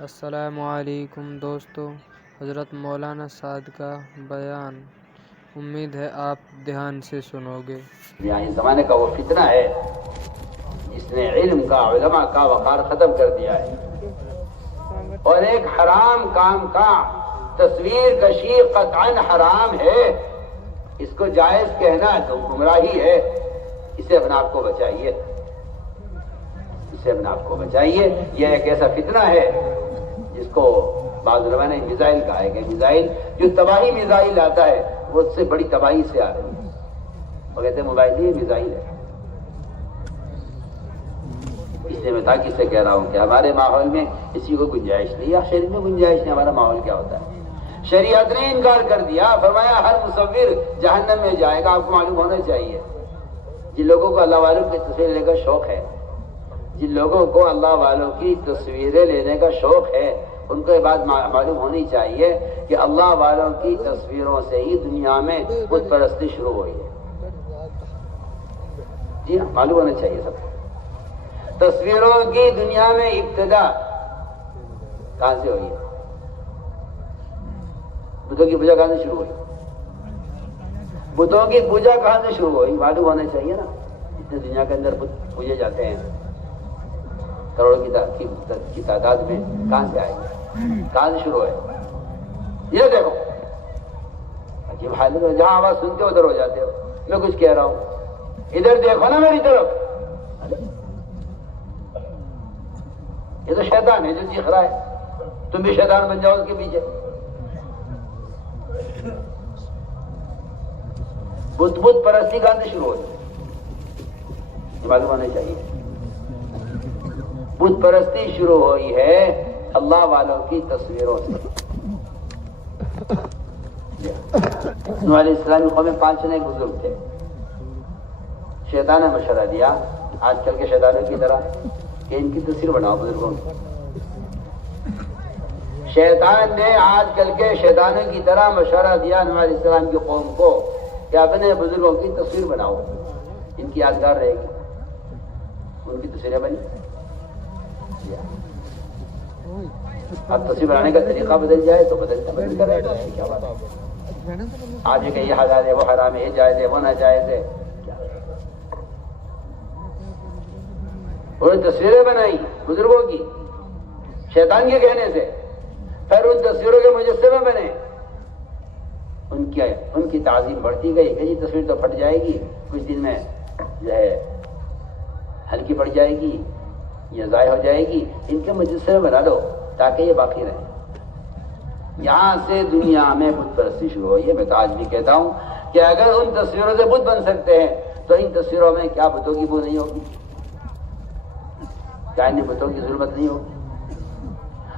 السلام علیکم دوستو، حضرت مولانا سعد کا بیان امید ہے آپ دھیان سے سنو گے۔ اس زمانے کا وہ فتنہ ہے جس نے علم کا، علماء کا وقار ختم کر دیا ہے، اور ایک حرام کام کا تصویر کشی قطعاً حرام ہے، اس کو جائز کہنا تو گمراہی ہے۔ اسے اپنے آپ کو بچائیے، اسے اپنے آپ کو بچائیے۔ یہ ایک ایسا فتنہ ہے جس کو بعض علماء نے میزائل کہا ہے کہ میزائل جو تباہی میزائل آتا ہے وہ اس سے بڑی تباہی سے آ رہی ہے، وہ کہتے ہیں موبائل یہ میزائل ہے۔ اس لیے میں تاکید سے کہہ رہا ہوں کہ ہمارے ماحول میں کسی کو گنجائش نہیں، یا شریعت میں گنجائش نہیں۔ ہمارا ماحول کیا ہوتا ہے؟ شریعت نے انکار کر دیا، فرمایا ہر مصور جہنم میں جائے گا۔ آپ کو معلوم ہونا چاہیے جن لوگوں کو اللہ والوں کی تصویر لینے کا شوق ہے، جن لوگوں کو اللہ والوں کی تصویریں لینے کا شوق ہے، ان کو یہ بات معلوم ہونی چاہیے کہ اللہ والوں کی تصویروں سے ہی دنیا میں بت پرستی شروع ہوئی ہے۔ جی ہاں، معلوم ہونا چاہیے سب کو۔ تصویروں کی دنیا میں ابتدا کہاں سے ہوئی ہے؟ بتوں کی پوجا کہاں سے شروع ہوئی؟ بتوں کی پوجا کہاں سے شروع ہوئی؟ معلوم ہونا چاہیے نا۔ اتنے دنیا کے اندر بت پوجے جاتے ہیں، کروڑوں کی تعداد میں، کہاں سے آئے، کہاں سے شروع ہے؟ یہ دیکھو عجیب حالت ہے، جہاں آواز سنتے ہو ادھر ہو جاتے ہو۔ میں کچھ کہہ رہا ہوں، ادھر دیکھو نا میری طرف۔ یہ تو شیطان ہے جو چیخ رہا ہے، تم بھی شیطان بن جاؤ اس کے پیچھے۔ بت پرستی کہاں سے شروع ہوئی؟ یہ معلوم ہونا چاہیے۔ بت پرستی شروع ہوئی ہے اللہ والوں کی تصویروں سے۔ نوح علیہ السلام کی قوم میں 5 جنے بزرگ تھے۔ شیطان نے مشورہ دیا آج کل کے شیطانوں کی طرح کہ ان کی تصویر بناؤ بزرگوں کی۔ شیطان نے آج کل کے شیطانوں کی طرح مشورہ دیا نوح علیہ السلام کی قوم کو کہ اپنے بزرگوں کی تصویر بناؤ، ان کی یادگار رہے گی۔ ان کی تصویریں بنی۔ اب تصویر بنانے کا طریقہ بدل جائے تو بدل کر رہے گا، کیا بات ہے؟ آج یہ کہ یہ حلال ہے، وہ حرام ہے، یہ جائز ہے، وہ ناجائز ہے۔ انہوں نے تصویریں بنائی بزرگوں کی شیطان کے کہنے سے، پھر ان تصویروں کے مجسمے بنے۔ ان کی تعظیم بڑھتی گئی کہ یہ تصویر تو پھٹ جائے گی، کچھ دن میں جو ہے ہلکی پڑ جائے گی، یہ ضائع ہو جائے گی، ان کے مجسمے بنا لو تاکہ یہ باقی رہے۔ یہاں سے دنیا میں بت پرستی شروع ہوئی ہے۔ میں تو آج بھی کہتا ہوں کہ اگر ان تصویروں سے بت بن سکتے ہیں تو ان تصویروں میں کیا بتوں کی بو نہیں ہوگی؟ کیا ان بتوں کی ضرورت نہیں ہوگی؟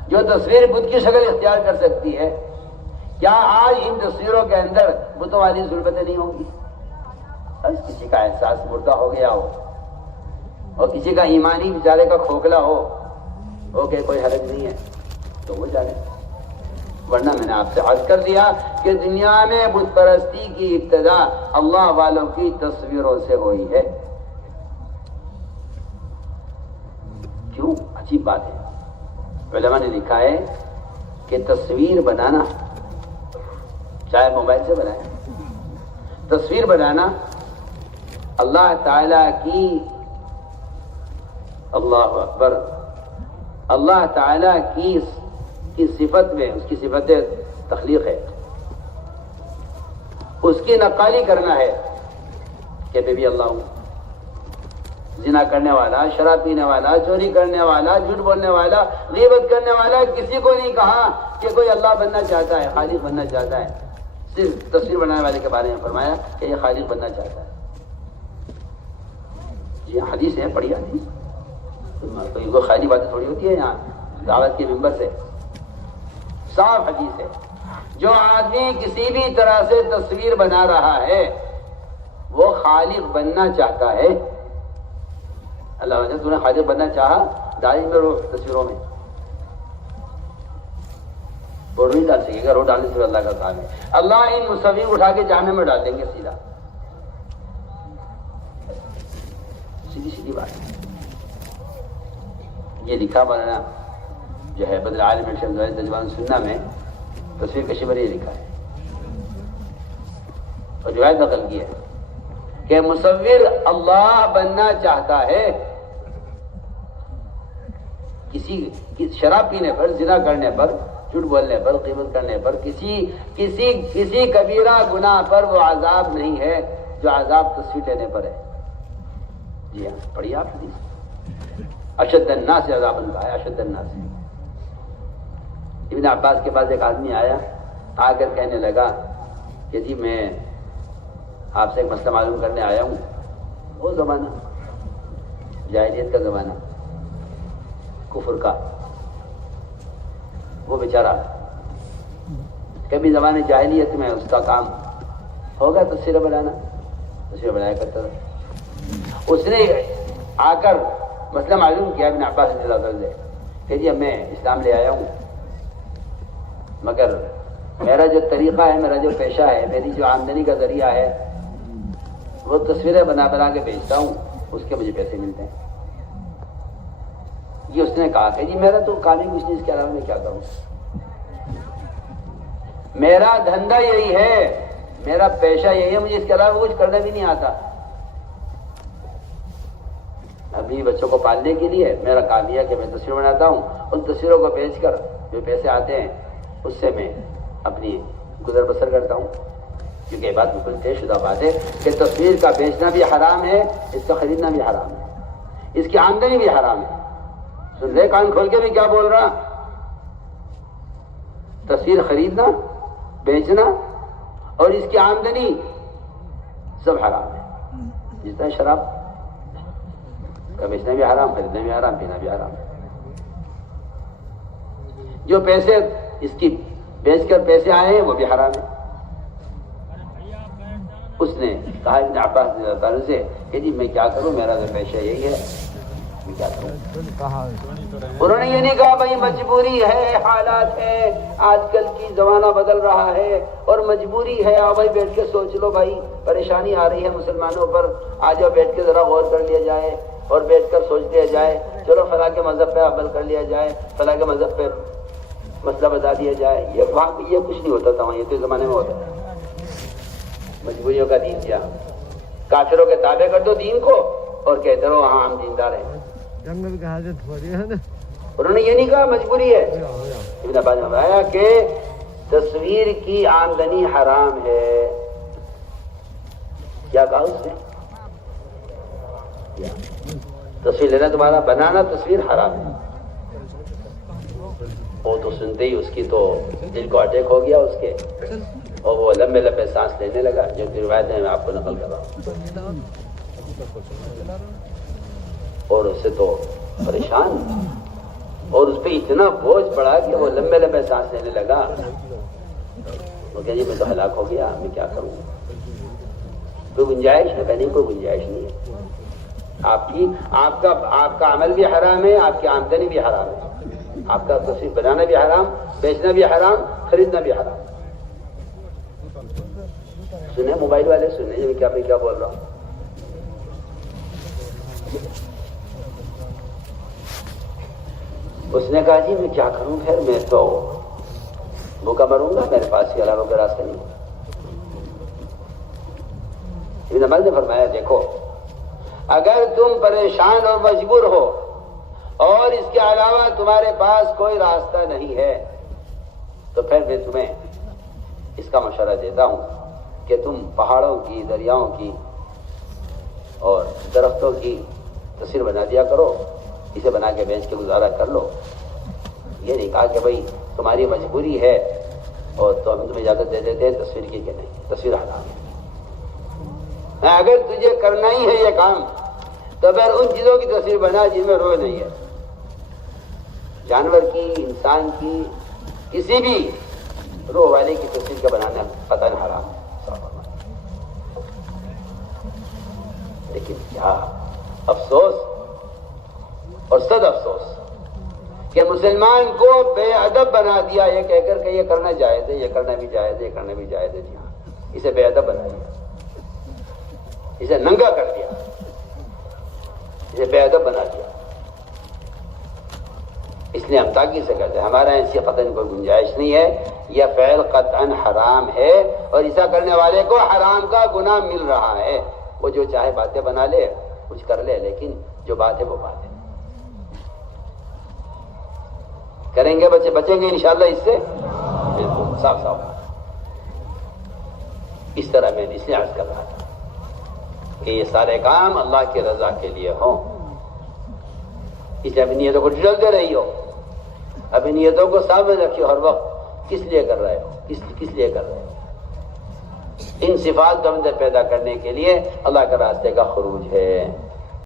جو تصویر بت کی شکل اختیار کر سکتی ہے، کیا آج ان تصویروں کے اندر بتوں والی ضرورتیں نہیں ہوں گی؟ کسی کا احساس مردہ ہو گیا ہو اور کسی کا ایمانی بیچارے کا کھوکھلا ہو کہ کوئی حرج نہیں ہے تو وہ جانے، ورنہ میں نے آپ سے عرض کر دیا کہ دنیا میں بت پرستی کی ابتدا اللہ والوں کی تصویروں سے ہوئی ہے۔ کیوں؟ عجیب بات ہے۔ علماء نے لکھا ہے کہ تصویر بنانا، چاہے موبائل سے بنائے، تصویر بنانا اللہ تعالی کی، اللہ اکبر، اللہ تعالی کی صفت میں، اس کی صفت تخلیق ہے، اس کی نقالی کرنا ہے کہ میں بھی اللہ ہوں۔ زنا کرنے والا، شراب پینے والا، چوری کرنے والا، جھوٹ بولنے والا، غیبت کرنے والا، کسی کو نہیں کہا کہ کوئی اللہ بننا چاہتا ہے، خالق بننا چاہتا ہے۔ صرف تصویر بنانے والے کے بارے میں فرمایا کہ یہ خالق بننا چاہتا ہے۔ جی حدیث ہے، پڑھی حدیث، کوئی خالی باتیں تھوڑی ہوتی ہے یہاں دعوت کے ممبر سے، صاف حدیث ہے۔ جو آدمی کسی بھی طرح سے تصویر بنا رہا ہے وہ خالق بننا چاہتا ہے۔ اللہ نے تو نے خالق بننا چاہا، ڈالی میں روح تصویروں میں وہ نہیں ڈال سکے گا، روح ڈالنے سے اللہ کا کام ہے۔ اللہ ان مصور اٹھا کے جہنم میں ڈال دیں گے سیدھا، سیدھی بات ہے۔ یہ لکھا مولانا جو ہے بدر عالم شمس تجوان سننا میں تصویر کشی پر یہ لکھا ہے اور روایت نقل کی ہے کہ مصور اللہ بننا چاہتا ہے کسی شراب پینے پر، زنا کرنے پر، جھوٹ بولنے پر، غیبت کرنے پر، کسی کبیرہ گناہ پر وہ عذاب نہیں ہے جو عذاب تصویر لینے پر ہے۔ جی ہاں، پڑھیے آپ حدیث، اشد الناس عذاباً کہا ہے، اشد الناس۔ ابن عباس کے پاس ایک آدمی آیا، آ کر کہنے لگا کہ جی میں آپ سے ایک مسئلہ معلوم کرنے آیا ہوں۔ وہ زمانہ جاہلیت کا زمانہ، کفر کا، وہ بیچارہ کبھی زمانے جاہلیت میں اس کا کام ہوگا تصویر بنانا، تصویر بنایا کرتا تھا۔ اس نے آ کر مسئلہ معلوم کیا ابن عباس رضی اللہ عنہ سے کہ جی میں اسلام لے آیا ہوں، مگر میرا جو طریقہ ہے، میرا جو پیشہ ہے، میری جو آمدنی کا ذریعہ ہے وہ تصویریں بنا بنا کے بیچتا ہوں، اس کے مجھے پیسے ملتے ہیں۔ یہ اس نے کہا کہ جی میرا تو کام ہی کچھ نہیں، اس کے علاوہ میں کیا کروں، میرا دھندا یہی ہے، میرا پیشہ یہی ہے، مجھے اس کے علاوہ کچھ کرنا بھی نہیں آتا۔ ابھی بچوں کو پالنے کے لیے میرا کام یہ ہے کہ میں تصویر بناتا ہوں، ان تصویروں کو بیچ کر جو پیسے آتے ہیں اس سے میں اپنی گزر بسر کرتا ہوں۔ کیونکہ یہ بات بالکل طے شدہ بات ہے کہ تصویر کا بیچنا بھی حرام ہے، اس کا خریدنا بھی حرام ہے، اس کی آمدنی بھی حرام ہے۔ سن رہے کان کھول کے بھی کیا بول رہا؟ تصویر خریدنا، بیچنا اور اس کی آمدنی سب حرام ہے۔ جس طرح شراب کا بیچنا بھی حرام، خریدنا بھی حرام، پینا بھی حرام ہے۔ جو پیسے اس کی بیچ کر پیسے آئے ہیں وہ بھی حرام ہے۔ اس نے کہا ابن عباس رضی اللہ عنہ سے کہ جی میں کیا کروں، میرا تو پیشہ یہی ہے، میں کیا کروں۔ انہوں نے یہ نہیں کہا بھائی مجبوری ہے، حالات ہے، آج کل کی زمانہ بدل رہا ہے اور مجبوری ہے، آؤ بھائی بیٹھ کے سوچ لو، بھائی پریشانی آ رہی ہے مسلمانوں پر، آ جاؤ بیٹھ کے ذرا غور کر لیا جائے اور بیٹھ کر سوچ لیا جائے، چلو فلاں کے مذہب پہ عمل کر لیا جائے، فلاں کے مذہب پہ مسئلہ بتا دیا جائے۔ یہ وہاں یہ کچھ نہیں ہوتا تھا، وہاں یہ تو زمانے میں ہوتا تھا۔ مجبوریوں کا دین کیا، کافروں کے تابع کر دو دین کو اور کہتے رہو ہاں ہم دیندار ہیں۔ انہوں نے یہ نہیں کہا مجبوری ہے۔ ابن عباس نے بتایا کہ تصویر کی آمدنی حرام ہے۔ کیا کہا اس نے؟ تصویر لینا تمہارا، بنانا تصویر حرام ہے۔ وہ تو سنتے ہی اس کی تو دل کو اٹیک ہو گیا اس کے، اور وہ لمبے لمبے سانس لینے لگا، جو روایت ہے میں آپ کو نقل کر رہا ہوں۔ اور اس سے تو پریشان، اور اس پہ اتنا بوجھ پڑا کہ وہ لمبے لمبے سانس لینے لگا۔ وہ کہ جی میں تو ہلاک ہو گیا، میں کیا کروں، کوئی گنجائش ہے؟ نہیں، کوئی گنجائش نہیں ہے۔ آپ کا عمل بھی حرام ہے، آپ کی آمدنی بھی حرام ہے، آپ کا تصویر بنانا بھی حرام، بیچنا بھی حرام، خریدنا بھی حرام۔ سنیں موبائل والے، سنیں میں کیا بول رہا ہوں۔ اس نے کہا جی میں کیا کروں، خیر میں تو بھوکا مروں گا، میرے پاس کے علاوہ کوئی راستہ نہیں۔ ابن عباس نے فرمایا دیکھو، اگر تم پریشان اور مجبور ہو اور اس کے علاوہ تمہارے پاس کوئی راستہ نہیں ہے تو پھر میں تمہیں اس کا مشورہ دیتا ہوں کہ تم پہاڑوں کی، دریاؤں کی اور درختوں کی تصویر بنا دیا کرو، اسے بنا کے بیچ کے گزارا کر لو۔ یہ نہیں کہا کہ بھائی تمہاری مجبوری ہے اور تو ہم تمہیں اجازت دے دیتے ہیں تصویر کی، کہ نہیں، تصویر حرام ہے۔ اگر تجھے کرنا ہی ہے یہ کام تو پھر ان چیزوں کی تصویر بنا جن میں روح نہیں ہے، جانور کی، انسان کی، کسی بھی روح والے کی تصویر کا بنانا قطعاً حرام ہے۔ لیکن کیا افسوس اور صد افسوس کہ مسلمان کو بے ادب بنا دیا، یہ کہہ کر کہ یہ کرنا جائز ہے، یہ کرنا بھی جائز ہے، یہ کرنا بھی جائز ہے۔ جی ہاں، اسے بے ادب بنا دیا، اسے ننگا کر دیا، اسے بے ادب بنا دیا۔ اس لیے ہم تاکید سے کرتے ہیں، ہمارا ایسی قطعاً کوئی گنجائش نہیں ہے، یہ فعل قطعاً حرام ہے اور ایسا کرنے والے کو حرام کا گناہ مل رہا ہے۔ وہ جو چاہے باتیں بنا لے، کچھ کر لے، لیکن جو بات ہے وہ بات ہے۔ کریں گے بچیں گے انشاءاللہ اس سے، بالکل صاف صاف۔ اس طرح میں اس لیے عرض کر رہا تھا کہ یہ سارے کام اللہ کی رضا کے لیے ہوں، اس لیے اپنی نیتوں کو ڈھلتے رہی ہو، اپنی نیتوں کو سامنے رکھیے ہر وقت، کس لیے کر رہے ہو، کس لیے کر رہے ہو۔ ان صفات کو اندر پیدا کرنے کے لیے اللہ کے راستے کا خروج ہے۔